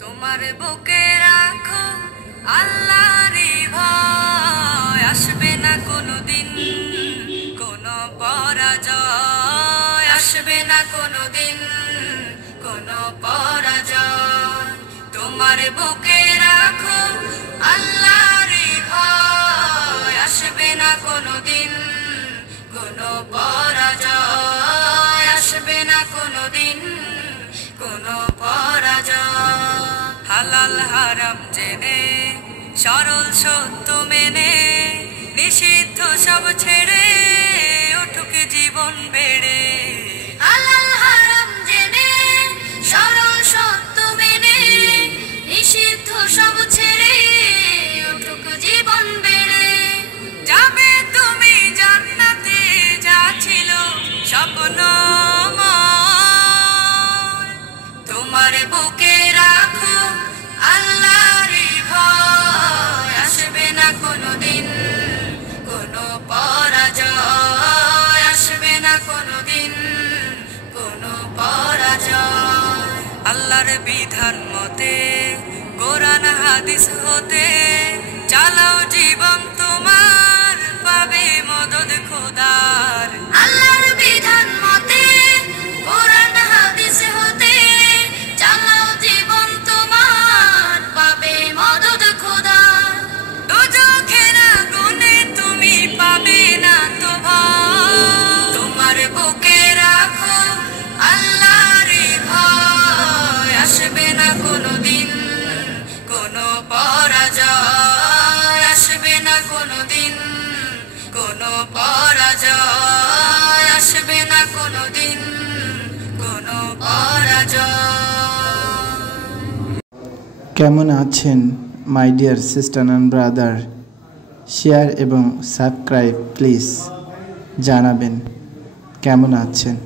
তোমার বুকে রাখো আল্লাহরই ভয়, আসবে না কোনোদিন কোনো পরাজয়, আসবে না কোনোদিন কোনো পরাজয়। তোমার বুকে রাখো আল্লাহরই ভয়, আসবে না কোনোদিন কোনো পরাজয়, আসবে না কোনোদিন কোনো পরাজয়। হালাল হারাম জেনে সরল সত্য মেনে নিষিদ্ধ সব ছেড়ে উঠুক জীবন বেড়ে। হালাল হারাম জেনে সরল সত্য মেনে নিষিদ্ধ সব ছেড়ে উঠুক জীবন বেড়ে। যাবে তুমি জান্নাতে, যা ছিল স্বপ্ন তোমার বুকে রাখো আল্লাহরই ভয়, আসবে না কোনোদিন কোনো পরাজয়, আসবে না কোনোদিন কোনো পরাজয়। আল্লাহর বিধান মতে কোরআন হাদিস হতে চালাও জীবন তোমার, পাবে মদদ খোদার। আল্লাহর বিধান মতে কোরআন হাদিস হতে চালাও জীবন তোমার, পাবে মদদ খোদার। দুজখের আগুনে তুমি পাবে না তো ভয়, তোমার বুকে রাখো আল্লাহরই ভয়, আসবে না কোনোদিন কোনো পরাজয়, আসবে না কোনোদিন কোনো পরাজয়, আসবে না কোনোদিন কোনো পরাজয়। কেমন আছেন my dear sister and brother? Share এবং সাবস্ক্রাইব প্লিজ জানাবেন কেমন আছেন।